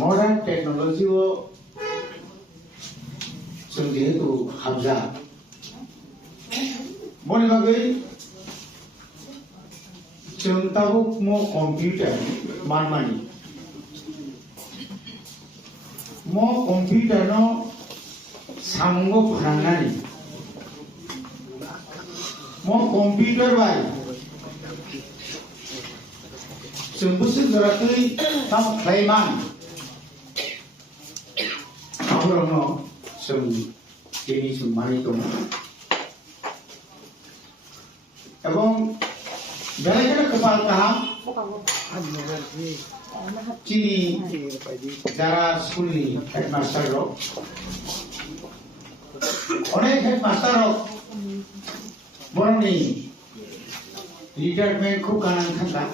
modern technology o जों जिहेतु हाबजा बनि बागै जों ताबुक मो कम्पिउटार मानमानि मो कम्पिउटार नो सामुंगो फोरांनानै मो कम्पिउटार बाय जों बोसोर जराखै थाम खायमान आवरनो जों दिनै जों मानि दं এবং বেলাখানে কপাল কাহাম চিনি যারা স্কুলনি হেডমাস্টার রক অনেক হেডমাস্টার রক বরংনি রিটায়ারমেন্ট খুব গানাং থাকা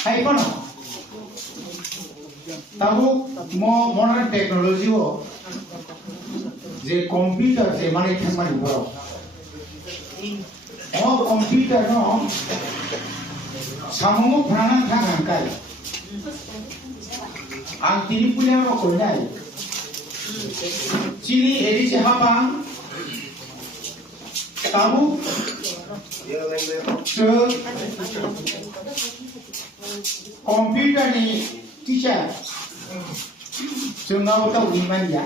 খাইপন তাবো মডার্ন টেকনোলজি ও যে কম্পিউটার যে মানে থাকমানি বড় ও কম্পিউটার নো সামুং ফ্রানাং থাকাंखाय आं दिनै पुलियाव कइनाय चिनि एरिसे हाबां ताबु कम्पिउटार नि टीचर जोंनाव ताव इमानया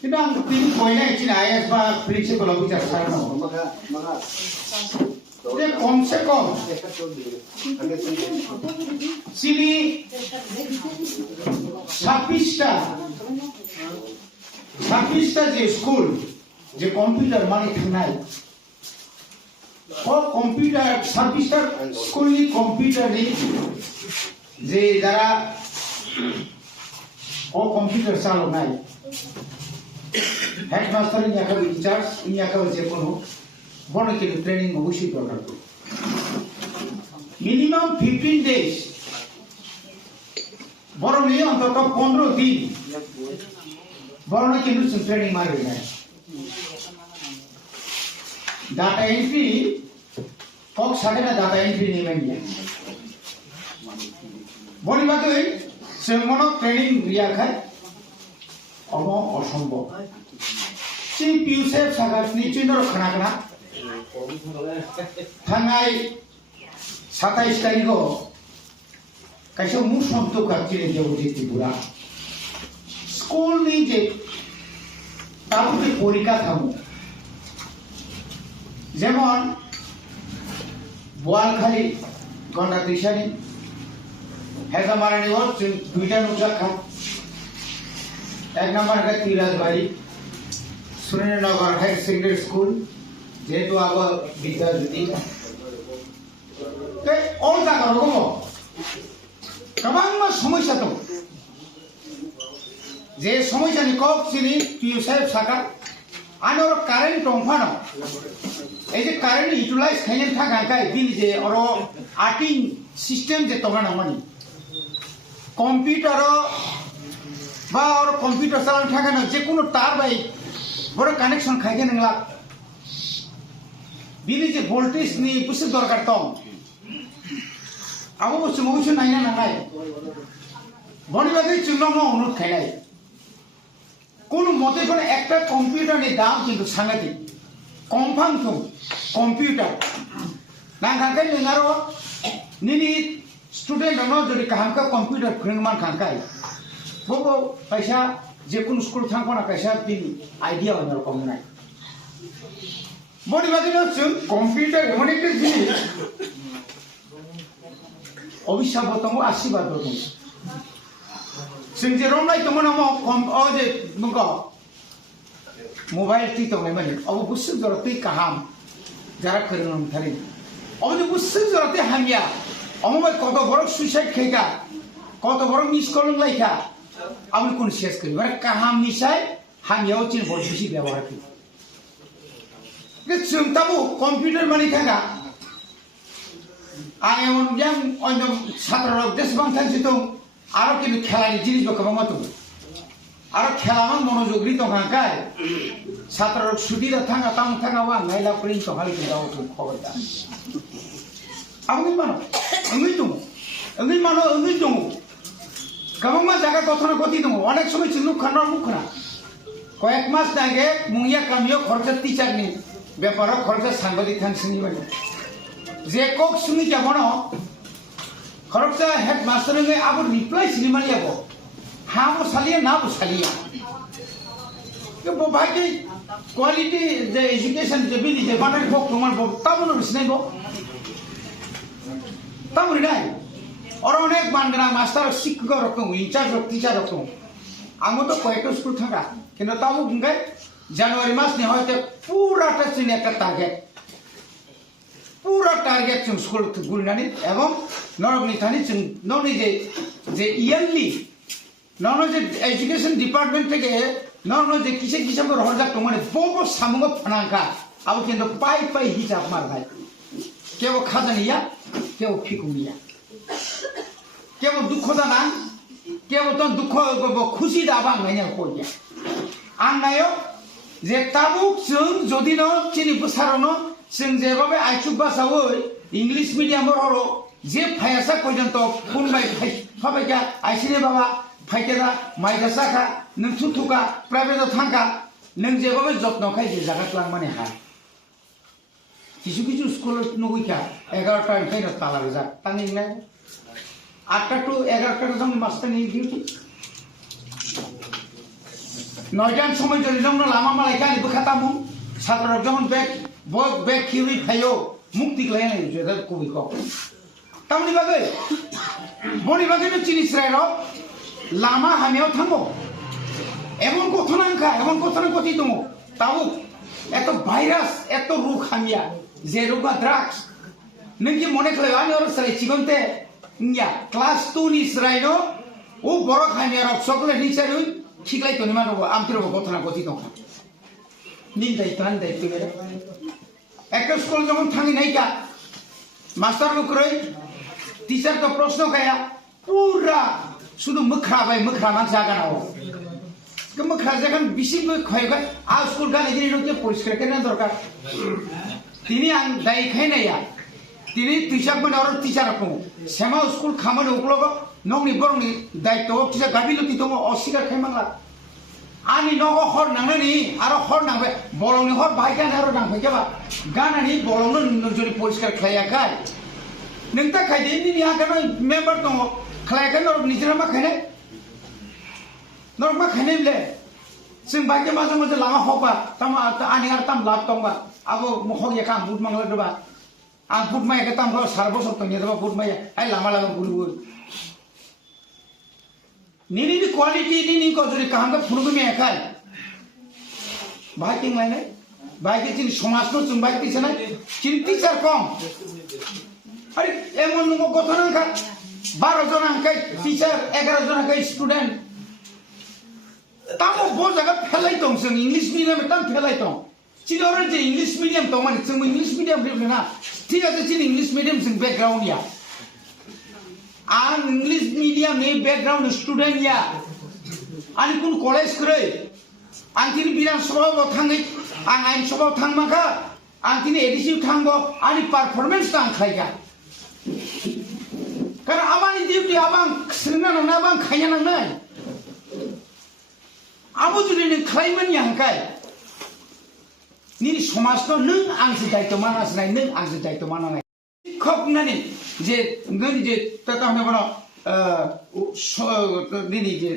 किन्तु आं दिनै कइनाय चिना आइएस बा प्रिन्सिपल अफिसार सारनो ये कम से कम चिनी 26टा जे स्कूल जे कंप्यूटर माने थानाय और कंप्यूटर 26टा स्कूल नि कंप्यूटर नि जे जारा ओ कंप्यूटर चालनाय हेडमास्टर नि आखा इंचार्ज नि आखा जे कोनो बड़ के ट्रेनिंग अवश्य दरकार मिनिमाम 15 days बड़ नहीं अंतत 15 दिन बड़ के ट्रेनिंग मारे डाटा एंट्री कक साथे ना डाटा एंट्री नहीं मानिया बड़ी बात है सेमनो ट्रेनिंग रिया खाय अमो असंभव सी पिउसेफ सागासनि चिनर खाना थांनाय 27 तारिखआव कायसे मुसम तो काचिनि देवजी त्रिपुरा स्कूल नि जे ताबुके परीक्षा थामो जेमन बोआलखाली गंडा दैसानि हेजामारानि और जों दुइटा नुजाखा एक नम्बर है तिराजबाड़ी सुरेन्द्रनगर हायर सेकेंडरी स्कूल जेहेतु आबो विद्याज्योति ते all जागा दङ गोबां समस्या दं जे समस्यानि कक चिनि पिउसाय सागा आनर कारेन्ट दंफानो এই যে কারেন্ট ইউটিলাইজ খাইনে থাকাंखाय बिनि जे अरो आर्टिंग सिस्टम जे तोगाना मानि कम्पिउटार बा और कम्पिउटार चालानो थाखाय जे कोनो तार बाय बड़ कानेक्शन खाइगे नंला बिनि जे वोल्टेज नि बुसु दरकार दं आबो बुसु नायना नांगाय बनि बागै जोंनाव अनुरोध खाइनाय कोनो मते कोन एकटा कम्पिउटार नि दाम किन्तु सांगाति कम्फाम तो कम्पिउटार नांगांखाय नोंगारो निनि स्टूडेंट नो जदि काहामका कम्पिउटार फोरोंमान खांखाय बबो पैसा जे कुन स्कूल थांखना पैसा बिनि आइडिया होनो रकम नाय बडि बागैनो जों कम्पिउटार एमन एकटा जिनिस अभिशाप दङ आशीर्वाद दङ जों जे रंनाय दंमोन कम अ जे नंगौ मोबाइल टी तो माने अब बुसु जरते काहाम जरा करन थारि अब जे बुसु जरते हामिया अमबाय कत बड़ सुइसाइड खेगा कत बड़ मिस कॉल लाइखा अब कोन शेष करि माने काहाम निसाय हामियाव चिन बडि व्यवहार कि के जोंताबो कम्पिउटार माने थागा आं यां अन्य छात्र देशबां थांसि दं आरो किन्तु खेलानि जिनिस गोबां दं आरो खेलामा मनोयोग रि दंखांखाय छात्र सुबिदा थांगा थांगावा नायला प्रिन्ट हाल दाव खबर दा आंनि मानो आंनि दं Engi mano engi dong. Kamu mah jaga kotor koti dong. Onek সময় চিনুক খানা মুখ না। কয়েক মাস আগে মুইয়া কামিও খরচা টিচার নি ব্যাপার খরচা সাংবাদিক থানসিনি মানে যে কক শুনি যাব না খরচা হেড মাস্টার নে আবু রিপ্লাই সিনেমালি আবো হ্যাঁ ও সালিয়া না ও সালিয়া তো ভাই কি কোয়ালিটি যে এডুকেশন যে বিলি যে বানাই বক তোমার বক তাবনো বিসনাইব তাবরি নাই আর অনেক বান্ডরা মাস্টার শিক্ষক রকম ইনচার্জ টিচার রকম আমি তো কয়েকটা স্কুল থাকা কিন্তু তাও বুঝে জানুয়ারি মাস নিয়ে হয়তো পুরাটা চিনি একটা টার্গেট পুরা টার্গেট जों স্কুল গুলনানি এবং নরবনি থানি जों ননি যে ইয়ারলি নন যে এডুকেশন ডিপার্টমেন্ট থেকে নন যে কিসে কিসে রহজাক তো মানে বব সামুগ ফানাঙ্কা আবো কিন্তু পাই পাই হিসাব মার ভাই কেউ খাজানিয়া কেউ ফিকুমিয়া কেউ দুঃখ দানা কেউ তো দুঃখ খুশি দাবা নাইয়া কইয়া आंनायो जे ताबुक जों जदि न चिनि बोसारनो जों जेबाबे आइचुक बासावो इंग्लिश मीडियाम हरो जे फायासा पर्यन्त फुनबाय फाबायगा आइसिने बाबा फाइकेरा माइदासाखा नों थुथुका प्राइभेट थांका नों जेबाबे जत्न खाय जे जागा क्लां माने हा किछु किछु स्कुल नगैका 11टा निफ्रायनो ताला जा तानिना 8टा टु 11टा जों मास्टारनि डिउटी নয়টার সময় যদি জন্য লামা মালাইকা নিবো খাতামু ছাত্ররা যখন ব্যাগ খিউরি ফাইও মুক্তি গলায় নাই যেটা কবি ক তামনি বাগে বনি বাগে তো চিনিস রাইর লামা হামিয়াও থামো এমন কথা নাঙ্কা এমন কথা না কতি দমো তাও এত ভাইরাস এত রোগ হামিয়া যে রোগা ড্রাগস নকি মনে করে আমি ওর সাই চিগন্তে ইয়া ক্লাস 2 নি রাইর ও বড় হামিয়া রক সকলে নিচারুই ঠিকলাই তো নিমান আমতির কথা কতি দং নিন দায়িত্ব আন দায়িত্ব বেড়ে একটা স্কুল যখন থাকি নাইকা মাস্টার লোকরই টিচার তো প্রশ্ন খায়া পুরা শুধু মুখরা ভাই মুখরা মান জায়গা নাও মুখরা যখন বেশি খাই খাই আর স্কুল গান এদিন রোজে পরিষ্কার কেন দরকার তিনি আন দায়ী খাই নাইয়া তিনি টিচার মানে আর টিচার আপু সেমা স্কুল খামারে উপলগ নংনি বরংনি দায়িত্ব টিচার গাবিলতি দङ অস্বীকার খাইমাংলা आनी नगो हर नांगनानि आरो हर नांबाय बलंनि हर बाहायगान आरो नांफैजाबा गानानि बलंनो जुदि परिष्कार खालायाखै नोंता खायदे निनि हागानो मेम्बार दङ खालायाखै नरक निजिरा मा खायनाय बिले जों बाहायगे माजों माजों लामा हबा ताम आनि आरो ताम लाब दंबा आबो मखग याखा आं बुट मांगला दबा आं बुट मायाखै ताम सार बसर तंनि दबा बुट माया आइ लामा लामा बुलबु निनी क्वालिटी निनी को जुदि काहांगा फुनुगु मेखाय बाइकिं लाइने बाइकिं चिन समाज नो जों बाइक टिचार चिन टिचार कम अरे एमन नो गथ नांखा 12 जन आंखाय टिचार 11 जन आंखाय स्टुडेंट तामो बो जागा फेलाय दं जों इंग्लिश मीडियम ताम फेलाय दं चिन और जे इंग्लिश मीडियम दं माने जों इंग्लिश मीडियम ना ठीक আছে चिन इंग्लिश मीडियम जों बैकग्राउंड या आं इंग्लिश मीडियम नि बैकग्राउंड स्टूडेंट या आनि कुन कॉलेज करे आं तिनि बिरान सभाव थाङै आं आइन सभाव थांमाखा आं तिनि एडिसिव थांबो आनि परफॉर्मेंस आं खायगा कारण आमानि डिउटी आबां सिरना नंना आबां खायना नांनाय आबो जुदि नों खायमोन यांखाय निनि समाज तो नों आंसो दायित्व मानासनाय नों आंसो दायित्व मानानाय शिक्षक नानि जे नों जे तता हने बनो दिनी जे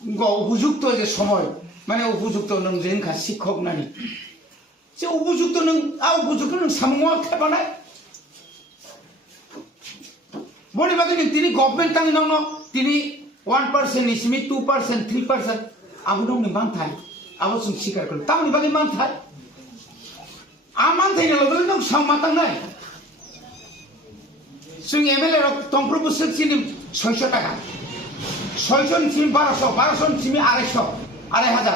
उपयुक्त जे समय माने उपयुक्त नों जेनखा शिक्षक नानि जे उपयुक्त नों उपयुक्त नों सामुआ खेबानाय बनि बागे नों तिनि गभर्नमेन्ट तांनि नंनो तिनि 1% निसिमि 2% 3% आबो नों मानथाय आबो जों स्वीकार कर तामनि बागे मानथाय आ मानथाय नलगो नों सामातांनाय जों एमएलए तंफ्र बोसोर चिनि 600 टाका 600 निसिमि 1200 निसिमि 250 2500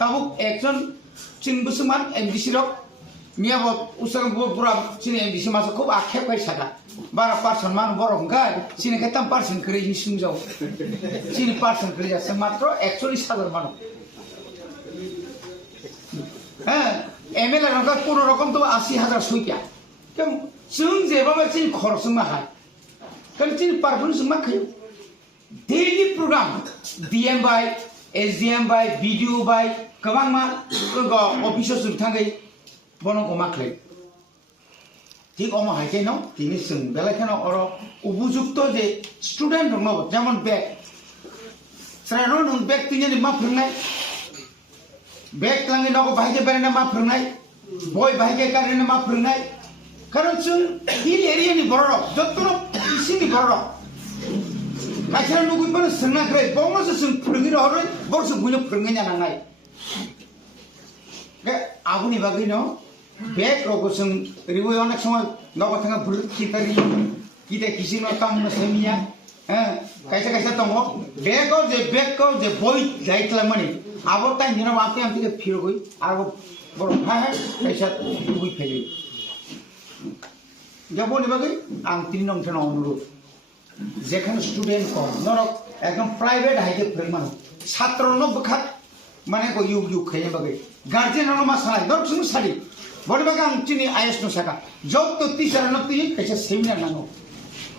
ताबो एकजन चिन बोसोमान एमडीसी रक मियाबो उसार बुरा चिनि एमडीसी मासो खूब आखेब गाय सागा 12% मान बरंगाय चिनि खेताम % करे सिंजाव चिनि % करे जासे मात्र 41000 मान হ্যাঁ এমএলএ রকম কোন রকম তো 80000 সইকা কেম जों जेबाबा जों खरसजों मा हाय कारण जों पारफर्मेंस मा खायो डेली प्रोग्राम डीएम बाय एसडीएम बाय वीडियो बाय गोबां मा अफिसाव जों थाङै बनोखौ मा खायो ঠিক অম হাইকে ন তিনি जों बेलायखानाव अरो उपयुक्त जे स्टूडेंट दङ जेमन बेग स्रायनो नों बेग तिनि मा फोरोंनाय बेग लाङै नगो बाहायके बेरायना मा फोरोंनाय बय बाहायके गारनो मा फोरोंनाय कारण जों हिल एरियानि बर' जत्तनो इसिनि बर' खायसेना नुगैबानो सोंनाखै बावनोसो जों फोरोंगिरि हरो बरसो बुनो फोरोंनाय जानांनाय बे आबुनि बागै न बेग रगो जों रिबो अनेक समय नगो थाङा बुर खितारि किते किसिनो तामनो सेमिया कैसे कैसे दङ बेगो जे बय जायख्ला माने आबो टाइम दिनाव आते आमति के फिर गई आरो बर' फाय कैसे बुइ फैयो जबोनि बागै आं तिन नंथानाव अनुरोध जेखाने स्टूडेंट कम नरक एकदम प्राइवेट हाइके फोरोंमान छात्रनो बखात माने को युग युग खायने बागै गार्जियननो मा सानाय नरक सुनु साडी बडे बागै आं तिनि आईएस नो साका जब तो टीचर न ती कैसे सेमिनार नांगौ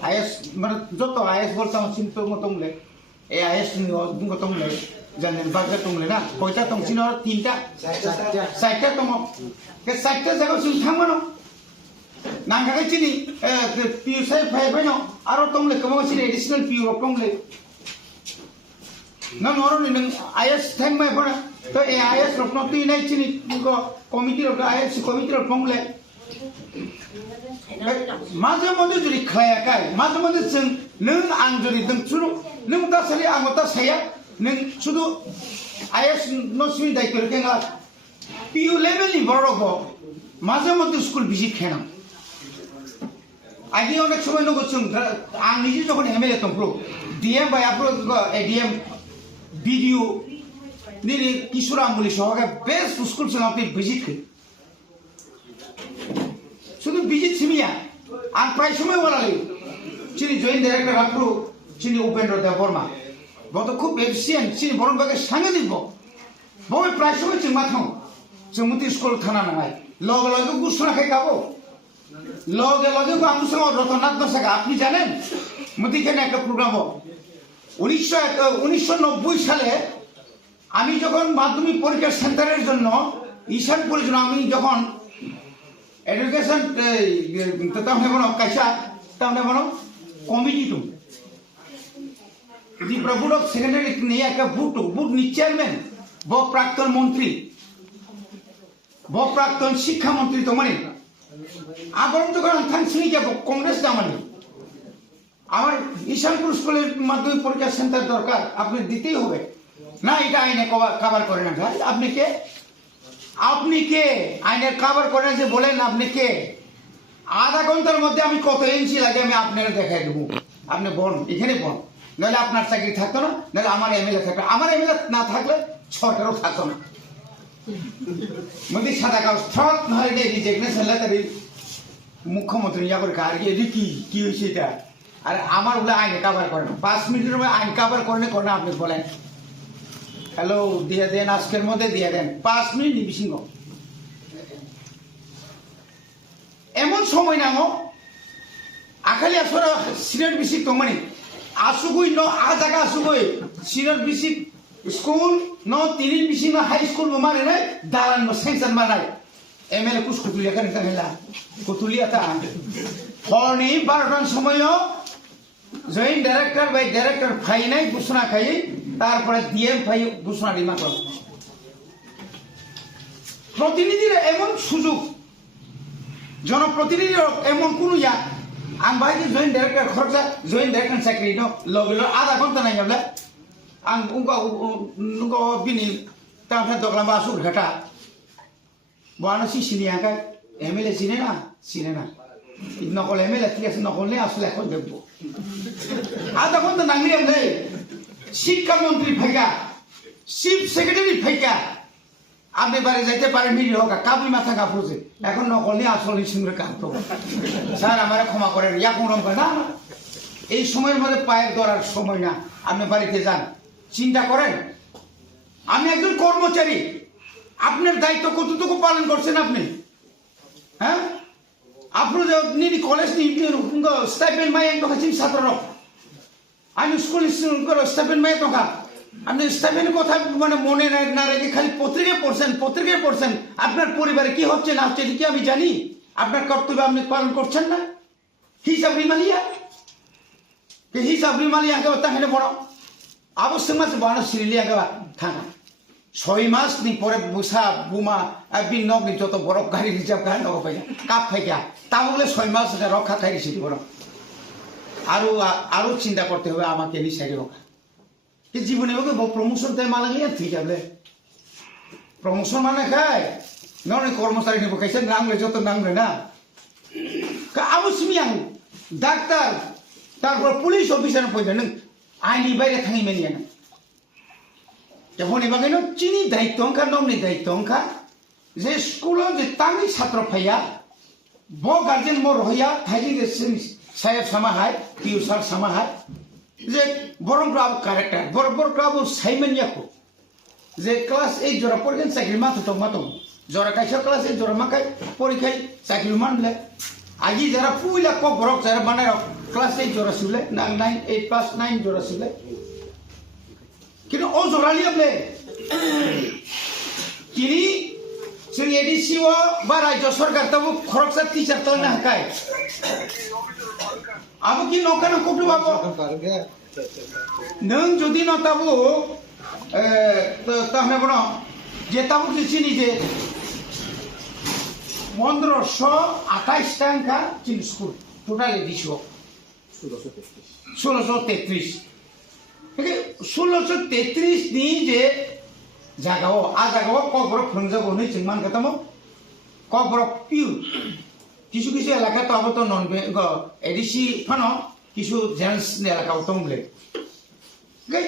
आईएस माने जब तो आईएस बोलता हूं चिंतो मतंगले ए आईएस नि बुंगो तंगले जाने बागै तंगले ना कयटा तंसिनो तीनटा साइटा तंग के साइटा जागा जों थांमानो नांगाखै चिनि पिउ साइ फाइ न आरो तंगले कमाव चिनि एडिशनल पिउ रक तंगले नन हरनि नों आईएस टाइम मै बना तो ए आईएस रक न ती नै चिनि को कमिटि रक आईएस कमिटि रक तंगले माजे मदे जुरि खायाखाय माजे मदे जों नों आं जुरि जों सुरु नों दा सारि आं दा साया नों सुदु आईएस न सुइ दायित्व केंगा पिउ लेभेल नि बरगो माजे मदे स्कुल भिजिट खेना आगे अनेक समय नगो जों आं निजे जखन एमएलए दंफ्रो डीएम बाय आपरो एडीएम वीडियो निरि किशोरांगुली सहगे बेस्ट स्कुल जों आपनि भिजिट खै শুধু ভিজিট সিমিয়া আর প্রায় সময় বলালে চিনি জয়েন্ট ডাইরেক্টর আপরু চিনি উপেন্দ্র দেব বর্মা বত খুব এফিসিয়েন্ট চিনি বরং বাগে সাংঘাতিক বই প্রায় সময় চিন মাথাও চমুতি স্কুল থানা নাঙায় লগে লগে ঘোষণা খাই খাবো লগে লগে আমার সঙ্গে রতনাথ দশাকা আপনি জানেন মতিখানে একটা প্রোগ্রাম 1990 সালে আমি যখন মাধ্যমিক পরীক্ষা সেন্টারের জন্য ঈশানপুরের জন্য আমি যখন एडुकेशन तमने बनो कैसा तमने बनो कमिटी तुम दी प्रबुड ऑफ सेकेंडरी नहीं है का बूट नी चेयरमैन वो प्राक्तन मंत्री वो प्राक्तन शिक्षा मंत्री तो मने आगर तो कर थान सिनी के कांग्रेस दामने আমার ঈশানপুর স্কুলের মাধ্যমিক পরীক্ষা সেন্টার দরকার আপনি দিতেই হবে না এটা আইনে কভার করে না ভাই আপনি কে আইনের কভার করে যে বলেন আপনি কে আধা ঘন্টার মধ্যে আমি কত ইঞ্চি লাগে আমি আপনাকে দেখাই দেব আপনি বল এখানে বল নাহলে আপনার চাকরি থাকতো না নাহলে আমার এমএলএ থাকতো আমার এমএলএ না থাকলে সরকারও থাকতো না মধ্যে সাদা কাগজ সব নয় রিজেকশন লেটার মুখ্যমন্ত্রী ইয়া করে কার এটি কি হয়েছে এটা আর আমার বলে আইনে কভার করে না 5 মিনিটের মধ্যে আইন কভার করে না আপনি বলেন হ্যালো দিয়ে দেন আজকের মধ্যে দিয়ে দেন 5 মিনিট নিবিসিং এমন সময় না আখালি আসলে সিনিয়র বিসিক তো মানে আসুগুই ন আ জায়গা আসুগুই সিনিয়র বিসিক স্কুল ন তিনি বিসিক হাই স্কুল মানে নাই দালান সেংশন মানাই এমএলএ কুছ কুতুলিয়া কেন হেলা কুতুলিয়া তা হরনি 12টার সময় জয়েন্ট ডাইরেক্টর বাই ডাইরেক্টর ফাই নাই ঘোষণা খাই তারপরে ডিএম ফাই ঘোষণা দিই মাত্র প্রতিনিধির এমন সুযোগ জনপ্রতিনিধির এমন কোন ইয়া আং বাইরে জয়েন্ট ডাইরেক্টর খরচা জয়েন্ট ডাইরেক্টর চাকরি ন লগে আধা ঘন্টা নাই গেলে আং উঙ্গ বিনি তারপরে দগলা বাসুর ঘাটা বানাসি সিনি আঁকা এমএলএ চিনে না নকল এমএলএ ঠিক আছে নকল নেই আসলে এখন দেখবো আধা ঘন্টা নাঙ্গিয়ে নেই শিক্ষামন্ত্রী ফাইকা চিফ সেক্রেটারি ফাইকা আপনি বাড়ি যাইতে পারেন মিলি হোক কাবুল মাথা কাপড়ছে এখন নকল নিয়ে আসলে সঙ্গে কাঁদতো স্যার আমার ক্ষমা করেন ইয়া কোনো না এই সময়ের মধ্যে পায়ের ধরার সময় না আপনি বাড়িতে যান চিন্তা করেন আমি একজন কর্মচারী আপনার দায়িত্ব কতটুকু পালন করছেন আপনি হ্যাঁ Apro jo ni college ni ngo stipend mai ang to kacim satra rok. Ani school student ko stipend mai to ka. Amne stipend কথা মানে মনে না রেখে খালি পত্রিকায় পড়ছেন আপনার পরিবারে কি হচ্ছে না হচ্ছে কি আমি জানি আপনার কর্তব্য আপনি পালন করছেন না হিসাব রিমালিয়া কে হিসাব রিমালিয়া কে তাহলে বড় অবশ্যই মাছ বড় সিরিলিয়া কে থাকা 6 মাস নি পরে বুসা বুমা আবি নক নি যত বড় গাড়ি হিসাব গান নক পাইয়া কাপ ফাইকা তা বলে 6 মাস রক্ষা খাইছি বড় আরো চিন্তা করতে হবে আমাকে নিসাইরে রক্ষা कि जीवने में वो प्रमोशन ते माला लिया ठीक है प्रमोशन माने काय नौने कर्मचारी ने कैसे नाम ले जो तो नाम ले ना का आवश्यक डॉक्टर तारपर पुलिस ऑफिसर पहुंचे न आईनी बाहर थांगी में नहीं ना जब होने बागे न चीनी दायित्व का नौने दायित्व का जे स्कूलों जे तांगी छात्र फैया वो गार्जियन मोर होया थाजी के सायब समा है ट्यूशन समा है जे बरं ग्राब कैरेक्टर बर ग्राब साइमन याको जे क्लास 8 जरा पढ़ेन साइकिल माथो तो मातो जरा काइसा क्लास 8 जरा माकाय परीक्षाय साइकिल मानले आगी जरा पुइला को बरक जरा बानाय क्लास 8 जरा सुले 9 8 प्लस 9 जरा सुले किनो ओ जरा लियबले किनी सिरि एडिसिओ बाराय जो सरकार तब खरकसा टीचर तो ना काय अब की नौकर कोपली बाबू नंग जदि न ताबू ताहने बनो जे ताबू चिनी जे 1528 टांका चिन स्कूल टोटल एडिशो 1633 ओके 1633 नि जे जागाओ आ जागाओ कबर फंजागो नै चिमान खतमो कबर पिउ किछु एलाका तो अब तो नन एडिसी फानो किछु जेंट्स ने एलाका तो हमले गई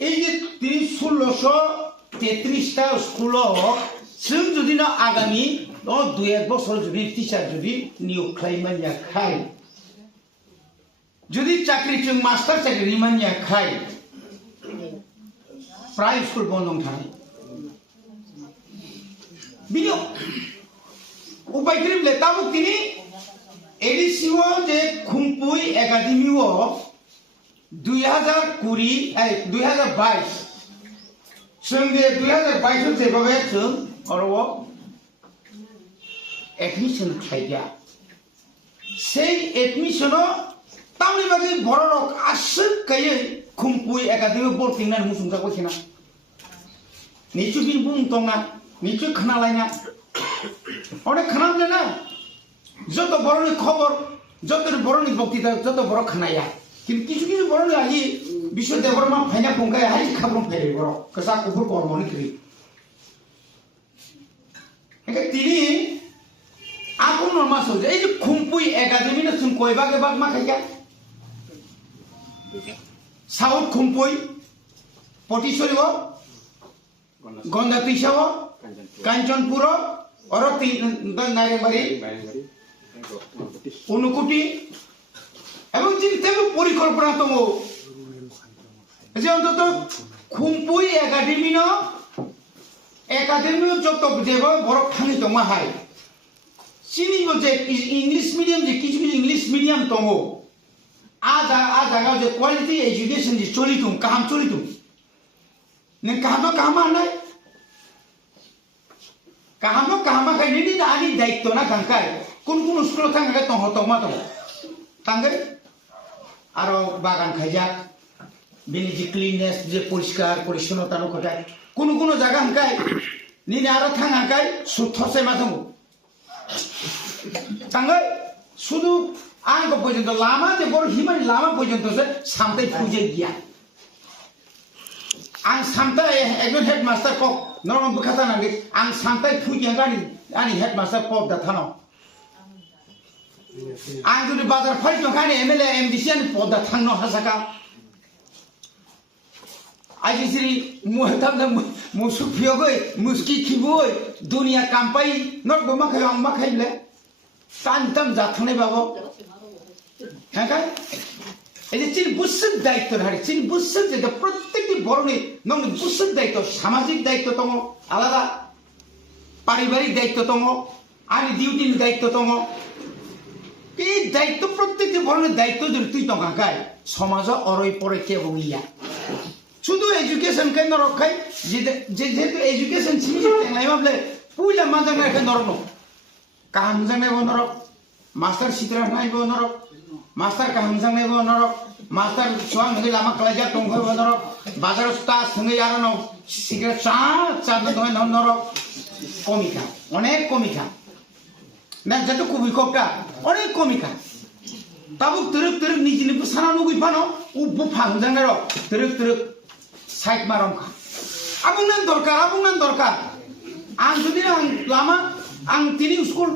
এই যে 1633 টা স্কুল जों যদি না আগামী 2-1 বছর যদি টিচার যদি নিয়োগ খাইমানিয়া খাই যদি চাকরি जों মাস্টার চাকরি মানিয়া খাই প্রাইভেট স্কুল বন্ধ থাকে বিনিয়োগ उपाय करीबले ताबुक तिनी एडिसिओ जे खुमपुई एकाडेमीओ 2022 संगे 2022 जे बाबे जों अरवो एडमिशन खाइया सेई एडमिशनो तामनि बागै बररक आसुक कायै खुमपुई एकाडेमी बर्तिंना मुसुंगा कइना निचु बिन बुं तंगा निचु खानालायना অনেক খানাম না যত বড়নি খবর যত বড়নি বক্তৃতা যত বড় খানায়া কিন্তু কিছু কিছু বড়নি আজি বিশ্ব দেবরমা ফাইনা পঙ্কায় হাই খাবরম ফাইরে বড় কসা কুকুর কর্মনি করি একে তিনি আপন মাস হয়ে এই যে খুমপুই একাডেমি না তুমি কয়বাগে বাগ মা খাইয়া সাউথ খুমপুই পটিশরিও গন্ডা তিসাও কাঞ্চনপুর और नारेंबारी उनुकुटी এবং চিন্তা পরিকল্পনা তো যে অন্তত খুমপুই একাডেমি যত দেব বড় খানি তো মাহাই চিনি যে ইংলিশ মিডিয়াম যে কিছু কিছু ইংলিশ মিডিয়াম তো আ জায়গা যে কোয়ালিটি এডুকেশন যে চলিতুম কাহাম চলিতুম নে কাহামা নাই কাহামা কাই নিনি আনি দায়িত্ব না কাঙ্কাই কোন স্কুল থাঙ্গা তো হতো মাতো তাঙ্গে আর বাগান খাইজা বিনি যে ক্লিননেস যে পরিষ্কার পরিচ্ছন্নতা নকটাই কোন জায়গা হাঙ্কাই নিনি আর থাঙ্গাকাই সুথসে মাতো তাঙ্গে শুধু আঙ্গ পর্যন্ত লামা যে বড় হিমানি লামা পর্যন্ত যে সামতাই ফুজে গিয়া आं सामताय एकजन हेडमास्टार कक नरम बुखाता नांगि आं सामताय फुगिया गानि आनि हेडमास्टार कक दाथानो आं जुदि बाजार फाइ दखानि एमएलए एमडीसी आनि पदा थांनो हासाका आजिसिरि मुहताम मुसुफियोगै मुस्कि खिबोय दुनिया कामपाई नट बमाखाय आं माखायले तानताम जाथानाय बाबो हाका এই যে চিন বুসুক দায়িত্ব ধারে চিন বুসুক যে প্রত্যেকটি বরণে নং বুসুক দায়িত্ব সামাজিক দায়িত্ব তম আলাদা পারিবারিক দায়িত্ব তম आनी डिउटी दायित्व दङ এই দায়িত্ব প্রত্যেকটি ধরনের দায়িত্ব যদি তুই দঙাকাই সমাজ অরই পরে কেবল ইয়া শুধু এডুকেশন কে নরখাই যেহেতু এডুকেশন সিমি তেংলাই মাবলে পুইলা মানজানাय কে নরনো কাহামজানাयबो নরক মাস্টার সিতরা নাইबो নরক মাস্টার কাহামজাनायबो নরক মাস্টার সোয়াং হই লামা কলেজা টংখয়बो নরক বাজার স্টাস সঙ্গে আরনো সিগারেট চা চা দয় নরক কমিকা অনেক কমিকা না যেটা খুবই কপটা অনেক কমিকা তাবুক তরক তরক নিজে সানা নুগুই ফানো ও বুফাংজানাय র তরক তরক সাইড মারমখা আবুনান দরকার आं जुदि आं लामा आं तिनि स्कुल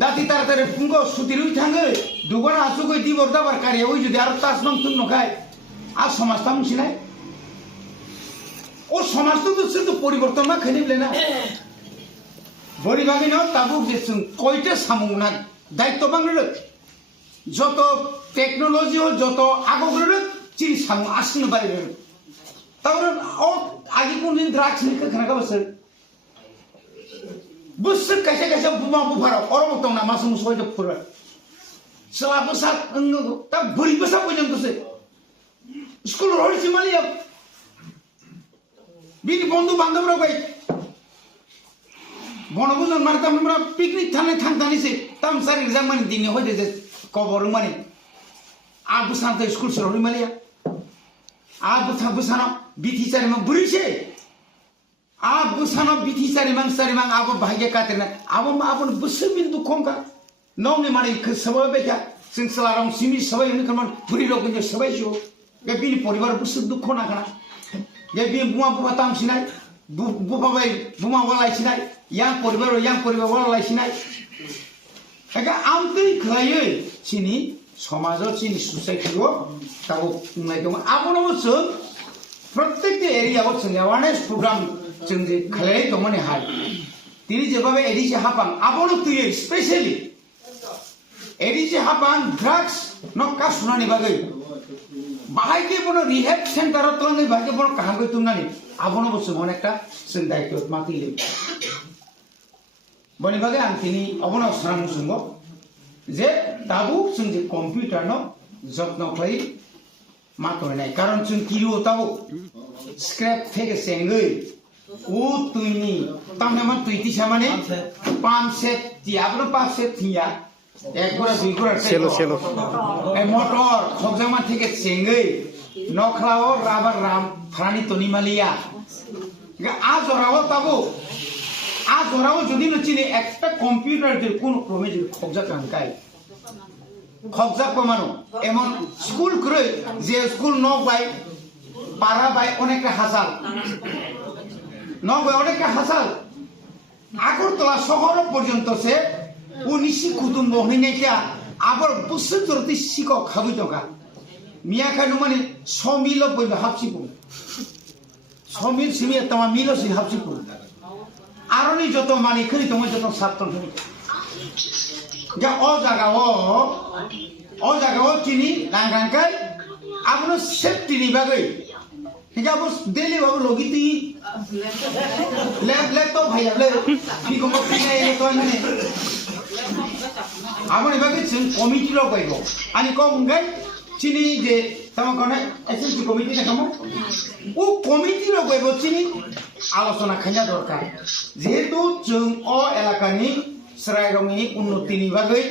दाति तारतारे फुंगो सुतिरुइ थाङो दुगना आसुगै दिबर दाबार कारियाव जुदि आरो तासबां तुननखाय आ समाजता मुसिनाय ओ समाज तो सुदु परिवर्तन मा खनिबले ना बरि बागै न ताबुक जे जों कयटा सामुना दायित्व बांग्रो যত टेक्नोलॉजी हो যত आगोग्रो चिनि सामु आसिनो बारे तावरा ओ आगि कोन ड्राग्स नि खनागा बसर busuk kaisa buma bufara orang utang nama semua soal jepura. Setelah besar enggak, tak beri besar pun yang tu se. Sekolah orang si Malaysia, bini bondu bandar berapa? Bono bukan marta mereka piknik thang tani se. Tam sari zaman ini hoy deh cover mana. Abu santai sekolah seorang Malaysia. Abu sana biti cari mah beri se. Abu sana biti sari mang abu bahagia katerna abu besar bintu kongka nomni mani ke sebagai beca sing selarang simi sebagai ini kan beri rokok je sebagai jo ya bini poribar besar dukho nak na ya bini bunga tam sinai bunga walai sinai yang poribar walai sinai aga amti khaye sini समाज sini society ro tabu ngai dong abu no so प्रत्येक area वो संगे awareness programme जोंजे खालाय दमने हाय तिनि जेबाबे एडिसे हापां आबोनो तुये specially एडिसे हापां drugs न कासुनानि बागै बाहायके बनो rehab centre तलनि बागै बनो काहागै तुमनानि आबोनो बसु मन एकटा जों दायित्व मातिले बनि बागै आं तिनि अबोनो सारां सुंगो जे ताबु जोंजे कम्पिउटार न जत्न खाय मातोनाय कारण जों किरो ताबो स्क्रैप থেকে सेंगै ও তুইনি তামনে মান তুইতি সামানে 5 সেট তিয়াবনো 5 সেট থিয়া এক গোরা দুই গোরা সেলো এই মোটর খবজামা থেকে সেंगै নখলাও রাবার রাম ফানি তনিমালিয়া আজরাও তাবো আজরাও যদি নচিনে একটা কম্পিউটার যে কোন ক্রমে যে খবজা কানকাই খবজা কমানো এমন স্কুল করে যে স্কুল নক বাই পারা বাই অনেকটা হাসাল নক বাই অনেকটা হাসাল আগরতলা শহর পর্যন্ত সে 19 কুটুম্ব হইনাইকা আবার বুসুন জরতি শিক খাবি টাকা মিয়া খানু মানে 100 মিল পইবে হাফসিপু 100 মিল সিমিয়া তামা মিল সি হাফসিপু আরনি যত মানি খনি তম যত সাতন হই যা ও জায়গা চিনি লাঙ্গাঙ্কাই আপনো সেফটি নি বাগৈ হিজা বস ডেলি বাবু লগিতি ল্যাব তো ভাই আবলে কি কম পিনে এ তো মানে আপনি বাগৈ চিন কমিটি লো কইব আনি কম গাই চিনি যে তম কোন এসএসসি কমিটি না কম ও কমিটি লো কইব চিনি আলোচনা খাইনা দরকার যেহেতু जों অ এলাকানি সরাইরংনি উন্নতি নি বাগৈ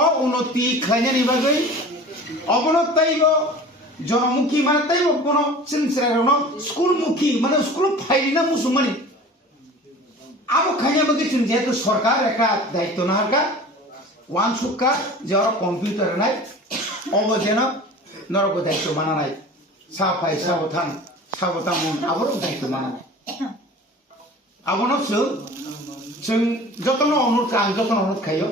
অ উন্নতি খাইনানি বাগৈ অবনতাইব জনমুখী মানে তাইব কোন সিনসরাইরং স্কুলমুখী মানে স্কুল ফাইলিনা মুসুমানি আবো খাইনা বাগৈ চিন যেহেতু সরকার একটা দায়িত্ব নাহারকা ওয়ান সুক্কা যে ওরা কম্পিউটার নাই অবজেন নরক দায়িত্ব মানা নাই সাফাই সাবধান আবার দায়িত্ব মানা নাই আবনসো जों जतन अनुरोध खायो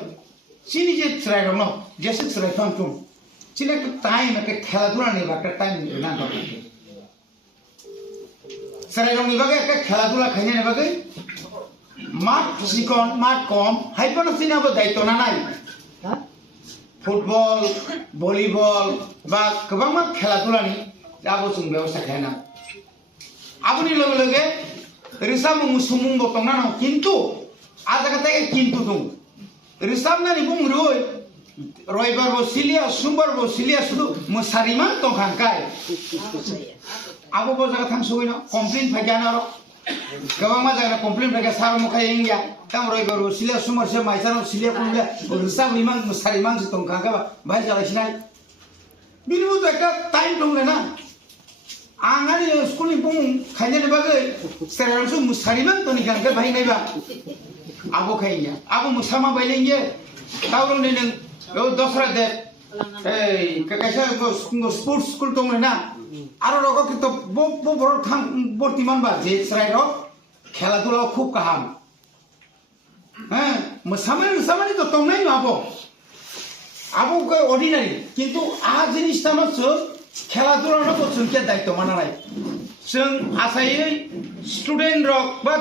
चिनी जे श्राइरं न जेसे श्राइथन तुम चिने एक टाइम एक खेला दुला नि बाटे टाइम ना दके श्राइरं नि बागे एक खेला दुला खाइने नि बागे माठ सिकन माठ कम हाइपन सिनाबो दायित्व ना नाय फुटबल भलिबल बा गोबां मा खेला दुलानि आबो जों व्यवस्था खायना आबोनि लगे लगे रिसा मुसुमुं बतंना न किन्तु Ada kata kintu dong. Risam nani bung roy. Roibar bo silia, sumber bo silia sudu musariman tong hangkai. Abu bo jaga thang suwi no complain phagana ro. Gawang ma jaga complain phaga sar mo khai ingya. Tam roibar bo silia sumber se maisano silia kumbia. Risam liman musariman se tong hangkai ba. Bhai jaga sinai. Bini bo ekta time dong le na. Angani school ni bung khajane bagai. Seral su musariman tong hangkai bhai nai ba. Abu khainya. Abu musama bailengye. Tahu ni neng. Yo dosra de kaisa go sports school tong na aro rogo kito bo bor thang bortiman ba je srai ro khela dula khub kaham musamani to tong nai abo ko ordinary kintu a jinis tano so khela dula no ko chunke daitto mana nai जों आसायै student रक बा